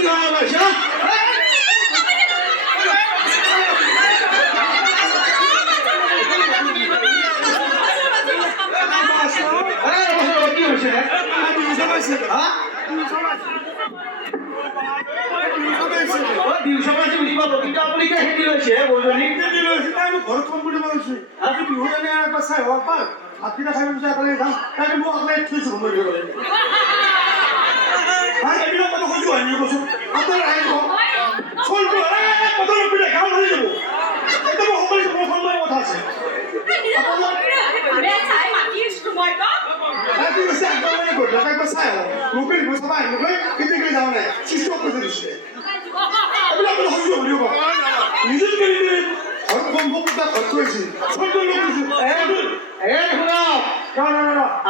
কি হয় বলছ কি হয়েছে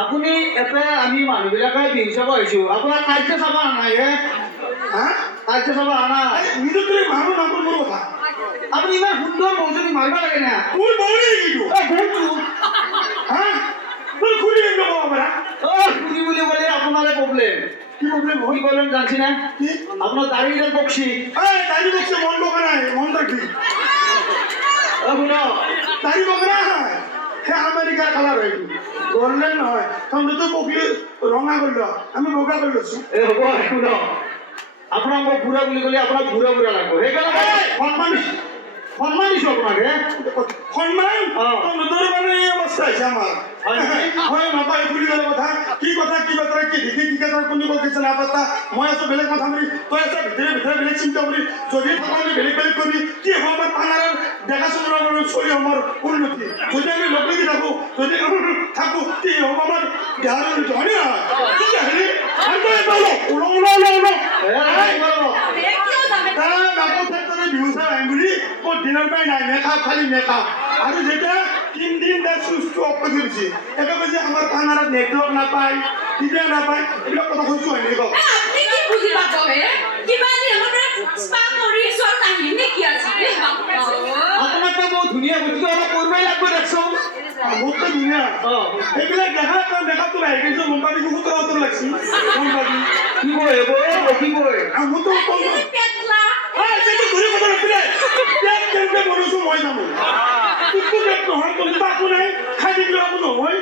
আপুনি এটা আমি মানুহবিলাকে দিন চাব আহিছো আপোনাৰ কাৰ্য চাব নাই কাৰ্য চাব নাই নিজে মানুহ নাম মোৰ কথা আপুনি ইমান সুন্দৰ বৌজনী মাৰিব লাগে না তোৰ বৌৰি খুলি বুলি ক'লে আপোনাৰে প্ৰব্লেম কি প্ৰব্লেম কি প্ৰব্লেম জানছি না আপোনাৰ দাড়ি যেন বকছি দাড়ি বকছি মন বকা নাই মন রাখি দাড়ি বকা নাই সে আমেরিকা কালার হইল গোল্ডেন নহয় তখন তো বকলি রঙা করল আমি বকা করে লৈছো এ হ'ব শুন আপোনাক মই বুঢ়া বুলি ক'লে আপোনাক বুঢ়া বুঢ়া লাগব সেইকাৰণে সন্মান দিছো আপোনাকে সন্মান তোৰ মানে এই অৱস্থা হৈছে আমাৰ হয় নাপায় ফুলি গ'লে কথা কি কথা কি বাতৰা কি দেখি কি কথা কোন কৈছে না পাতা মই আছো বেলেগ কথা মাৰি তই আছা ভিতৰে ভিতৰে বেলেগ চিন্তা কৰি যদি থাকি বেলেগ বেলেগ কৰি কি হ'ব আমাৰ পানাৰ দেখা চুৰা চলি আমাৰ উন্নতি যদি আমি লগ লাগি থাকো যদি থাকো কি হ'ব আমাৰ দেহাৰ উন্নতি হয় না হেৰি বিহু চাই আহিম বুলি মোৰ দিনৰ পৰাই নাই মেকআপ খালি মেকআপ আৰু যেতিয়া 3 দিন তাত চুজটো অফ কৰি দিছে এটা কৈছে আমাৰ পানাৰত নেটৱৰ্ক নাপায় কিবা নাপায় এইবিলাক কথা কৈছো হয় কওক আপনি কি বুঝি পাবো হে কিবা দি আমাৰ স্পা কৰি সৰ নাহি নেকি আছে আপোনাৰ তো বহুত ধুনীয়া গতিকে অলপ কৰিবই লাগব দেখছো বহুত ধুনীয়া এইবিলাক দেখা তই মেকআপটো আহি গৈছো মুম্বাই বহুত উত্তৰ লাগছি মুম্বাই কি কয় কি কয় মোৰ তো পেটলা সেইটো ঘূৰি কথা ৰাখিলে পেট কেনেকৈ বনাইছো মই জানো তোকতো পেট নহয় তোৰ তাকো নাই খাই দিলে একো নহয়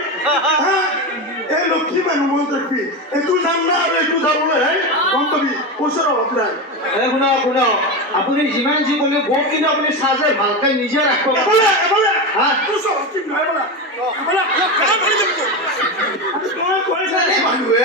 এই লক্ষী মানুহ মই দেখি এইটো যাম না আৰু এইটো যাবলৈ গম পাবি পইচাৰ অভাৱ নাই শুনা আপুনি যিমান যি ক'লে বহুত কিন্তু আপুনি চাৰ্জাৰ ভালকৈ নিজে ৰাখিব মানুহে